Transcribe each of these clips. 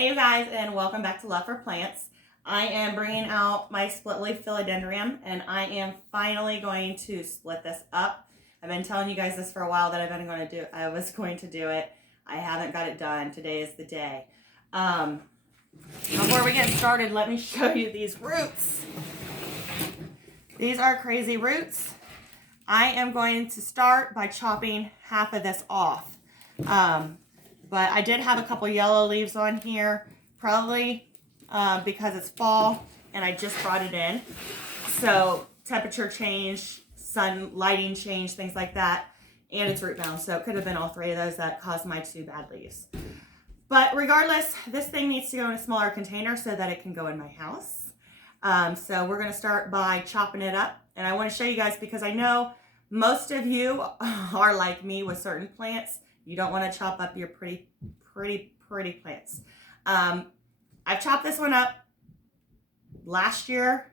Hey you guys, and welcome back to Love for Plants. I am bringing out my split leaf philodendron, and I am finally going to split this up. I've been telling you guys this for a while that I was going to do it. I haven't got it done. Today is the day. Before we get started, let me show you these roots. These are crazy roots. I am going to start by chopping half of this off. But I did have a couple yellow leaves on here, probably because it's fall and I just brought it in. So temperature change, sun lighting change, things like that, and it's root bound. So it could have been all three of those that caused my two bad leaves. But regardless, this thing needs to go in a smaller container so that it can go in my house. So we're going to start by chopping it up. And I want to show you guys because I know most of you are like me with certain plants. You don't want to chop up your pretty plants. I've chopped this one up last year,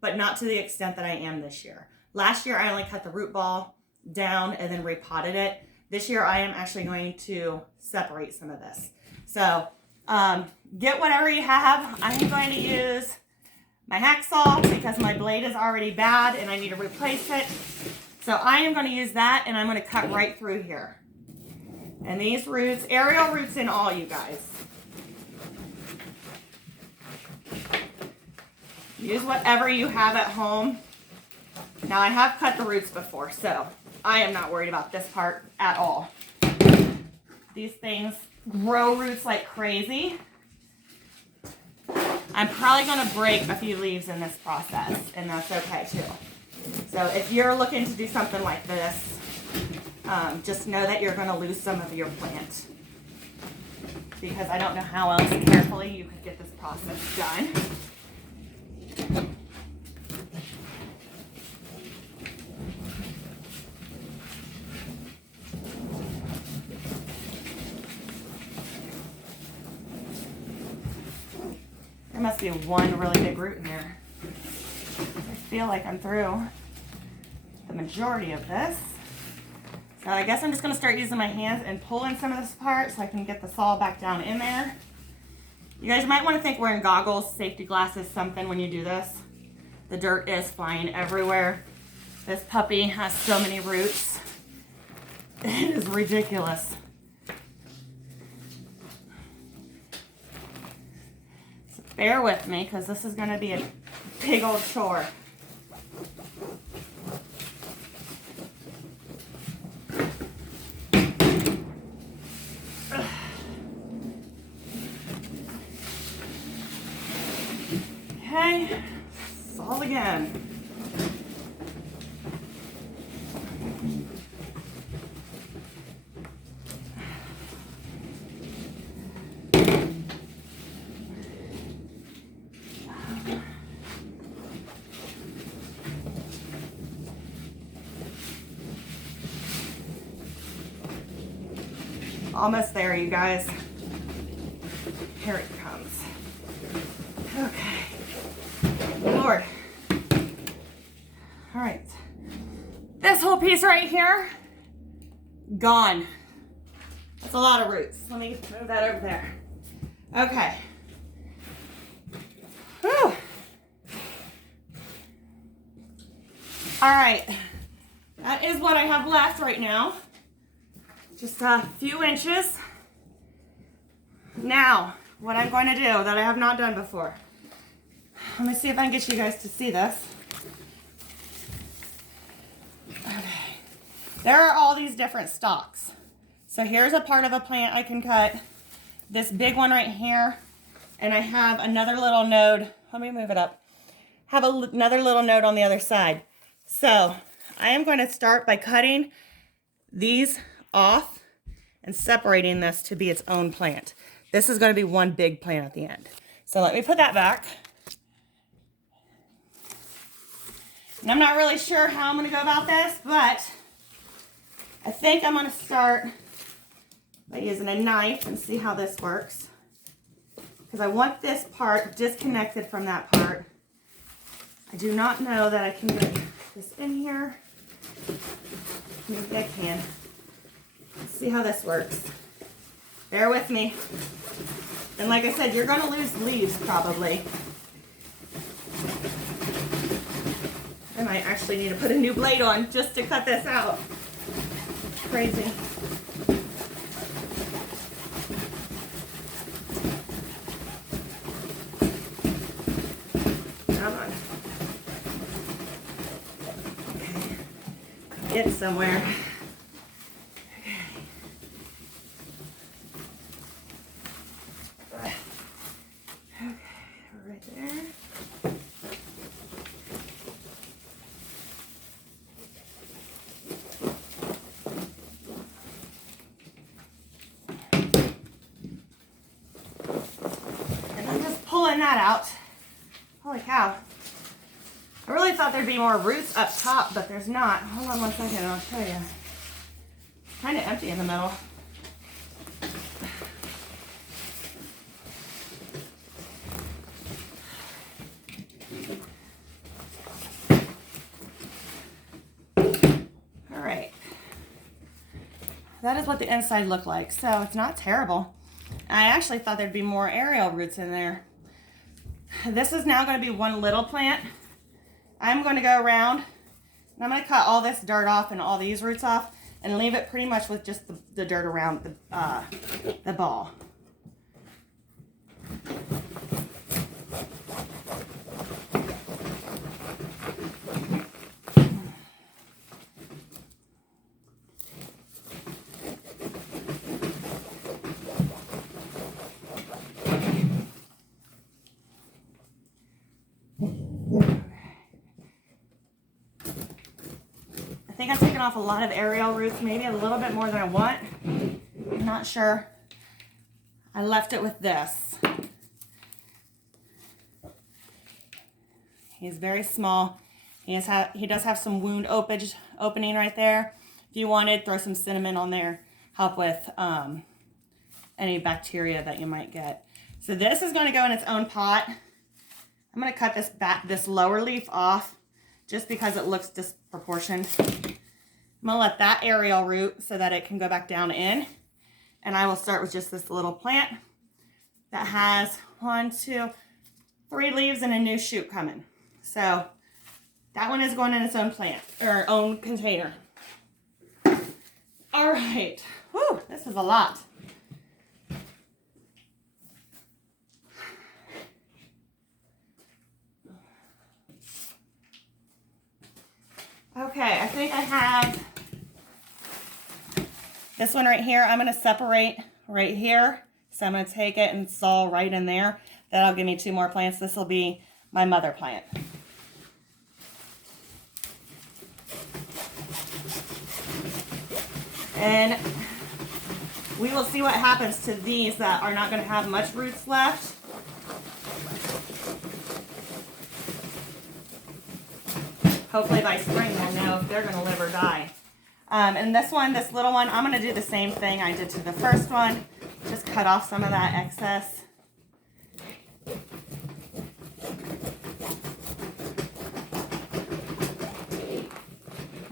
but not to the extent that I am this year. Last year, I only cut the root ball down and then repotted it. This year, I am actually going to separate some of this. So get whatever you have. I'm going to use my hacksaw because my blade is already bad and I need to replace it. So I am going to use that, and I'm going to cut right through here. And these roots, aerial roots in all, you guys. Use whatever you have at home. Now I have cut the roots before, so I am not worried about this part at all. These things grow roots like crazy. I'm probably going to break a few leaves in this process, and that's okay too. So if you're looking to do something like this, just know that you're going to lose some of your plant, because I don't know how else carefully you could get this process done. There must be one really big root in there. I feel like I'm through the majority of this. So I guess I'm just going to start using my hands and pulling some of this apart so I can get the saw back down in there. You guys might want to think wearing goggles, safety glasses, something when you do this. The dirt is flying everywhere. This puppy has so many roots. It is ridiculous. So bear with me because this is going to be a big old chore. Okay, solve again. Almost there, you guys. Here it comes. Okay. Lord. All right. This whole piece right here, gone. That's a lot of roots. Let me move that over there. Okay. Whew. All right. That is what I have left right now. Just a few inches. Now, what I'm going to do that I have not done before. Let me see if I can get you guys to see this. Okay. There are all these different stalks. So here's a part of a plant I can cut. This big one right here. And I have another little node. Let me move it up. Have another little node on the other side. So I am going to start by cutting these off and separating this to be its own plant. This is going to be one big plant at the end. So let me put that back. And I'm not really sure how I'm going to go about this, but I think I'm going to start by using a knife and see how this works. Because I want this part disconnected from that part. I do not know that I can get this in here. Maybe I can. Let's see how this works. Bear with me. And like I said, you're going to lose leaves probably. I might actually need to put a new blade on just to cut this out. Crazy. Come on. Okay. Get somewhere. That out. Holy cow. I really thought there'd be more roots up top, but there's not. Hold on 1 second and I'll show you. Kind of empty in the middle. All right. That is what the inside looked like. So it's not terrible. I actually thought there'd be more aerial roots in there. This is now going to be one little plant. I'm going to go around and I'm going to cut all this dirt off and all these roots off and leave it pretty much with just the dirt around the ball. I think I'm taking off a lot of aerial roots, maybe a little bit more than I want. I'm not sure. I left it with this. He's very small. He does have some wound opening right there. If you wanted, throw some cinnamon on there. Help with any bacteria that you might get. So this is going to go in its own pot. I'm going to cut this lower leaf off just because it looks disproportioned. I'm going to let that aerial root so that it can go back down in. And I will start with just this little plant that has 1, 2, 3 leaves and a new shoot coming. So that one is going in its own plant or own container. All right. Whew, this is a lot. Okay, I think I have this one right here. I'm going to separate right here. So I'm going to take it and saw right in there. That'll give me 2 more plants. This will be my mother plant. And we will see what happens to these that are not going to have much roots left. Hopefully by spring we'll know if they're going to live or die. And this little one, I'm going to do the same thing I did to the first one. Just cut off some of that excess.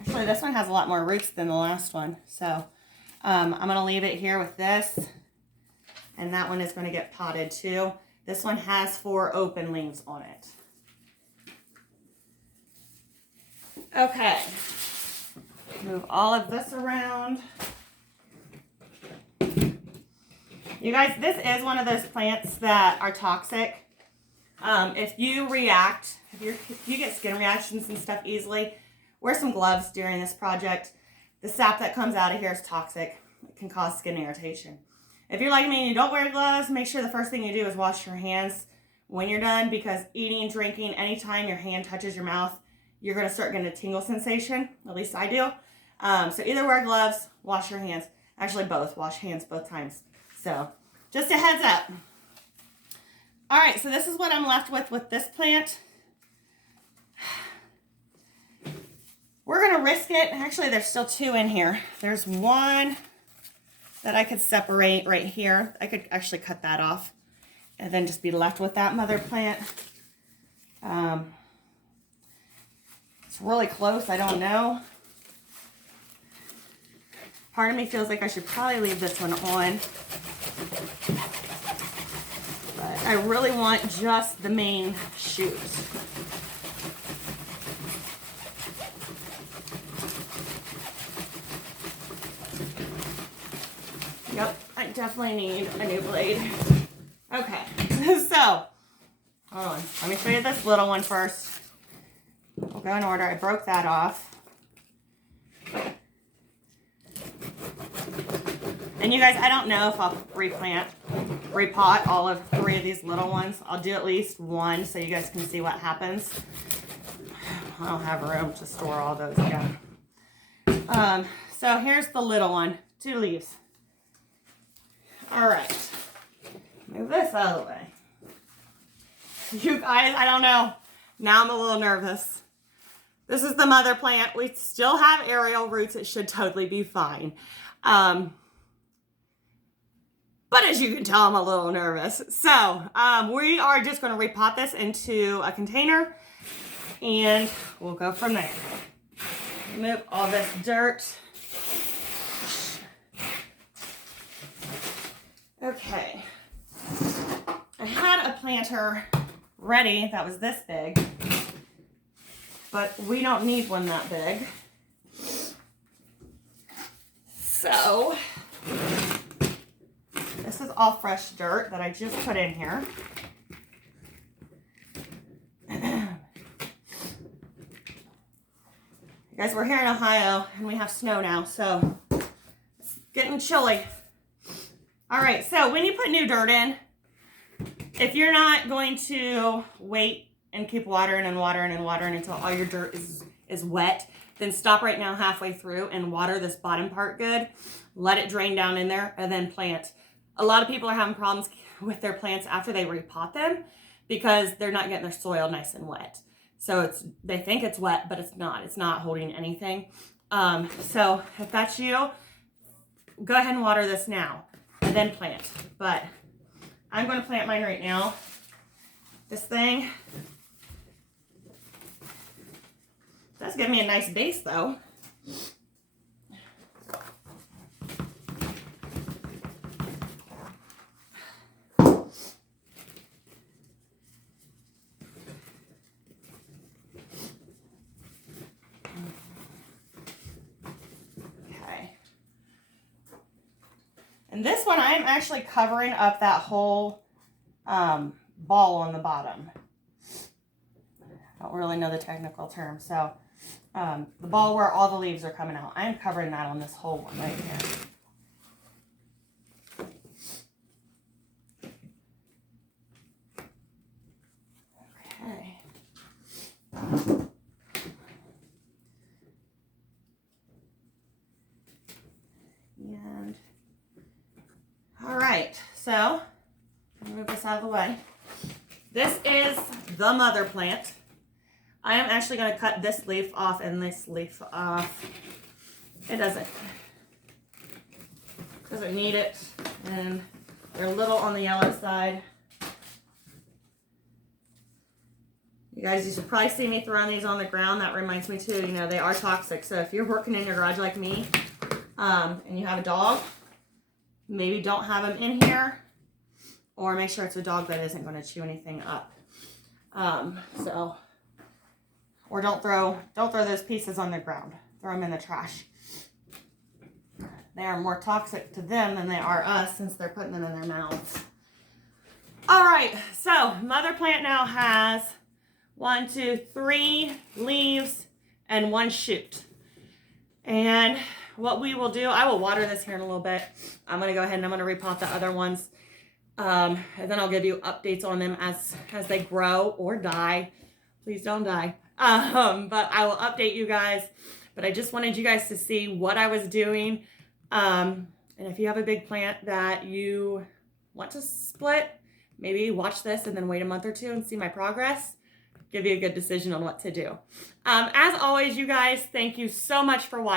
Actually, this one has a lot more roots than the last one. So I'm going to leave it here with this. And that one is going to get potted too. This one has 4 open leaves on it. Okay, move all of this around. You guys, this is one of those plants that are toxic. If you get skin reactions and stuff easily, wear some gloves during this project. The sap that comes out of here is toxic. It can cause skin irritation. If you're like me and you don't wear gloves, make sure the first thing you do is wash your hands when you're done, because eating, drinking, anytime your hand touches your mouth, you're going to start getting a tingle sensation. At least I do. So either wear gloves, wash your hands. Actually, both. Wash hands both times. So just a heads up. All right, so this is what I'm left with this plant. We're going to risk it. Actually, there's still 2 in here. There's one that I could separate right here. I could actually cut that off and then just be left with that mother plant. It's really close. I don't know. Part of me feels like I should probably leave this one on. I really want just the main shoot. Yep, I definitely need a new blade. Okay, so, hold on. Let me show you this little one first. We'll go in order. I broke that off. And you guys, I don't know if I'll repot all of 3 of these little ones. I'll do at least 1 so you guys can see what happens. I don't have room to store all those again. So here's the little one, 2 leaves. All right, move this out of the way. You guys, I don't know. Now I'm a little nervous. This is the mother plant. We still have aerial roots. It should totally be fine. But as you can tell, I'm a little nervous. So we are just going to repot this into a container and we'll go from there. Move all this dirt. Okay. I had a planter ready that was this big, but we don't need one that big. So this is all fresh dirt that I just put in here. You guys, we're here in Ohio and we have snow now, so it's getting chilly. All right, so when you put new dirt in, if you're not going to wait and keep watering and watering and watering until all your dirt is wet, then stop right now halfway through and water this bottom part good. Let it drain down in there and then plant. A lot of people are having problems with their plants after they repot them because they're not getting their soil nice and wet. So they think it's wet, but it's not. It's not holding anything. So if that's you, go ahead and water this now and then plant. But I'm going to plant mine right now. This thing does give me a nice base though. And this one, I'm actually covering up that whole ball on the bottom. I don't really know the technical term. So the ball where all the leaves are coming out, I'm covering that on this whole one right here. Okay. And all right, so move this out of the way. This is the mother plant. I am actually going to cut this leaf off and this leaf off. It doesn't need it, and they're a little on the yellow side. You guys, you should probably see me throwing these on the ground. That reminds me too, you know, they are toxic. So if you're working in your garage like me, and you have a dog, maybe don't have them in here, or make sure it's a dog that isn't going to chew anything up. Or don't throw those pieces on the ground. Throw them in the trash. They are more toxic to them than they are us since they're putting them in their mouths. All right, so mother plant now has 1, 2, 3 leaves and 1 shoot. And what we will do, I will water this here in a little bit. I'm going to go ahead and I'm going to repot the other ones. And then I'll give you updates on them as they grow or die. Please don't die. But I will update you guys. But I just wanted you guys to see what I was doing. And if you have a big plant that you want to split, maybe watch this and then wait a month or 2 and see my progress. Give you a good decision on what to do. As always, you guys, thank you so much for watching.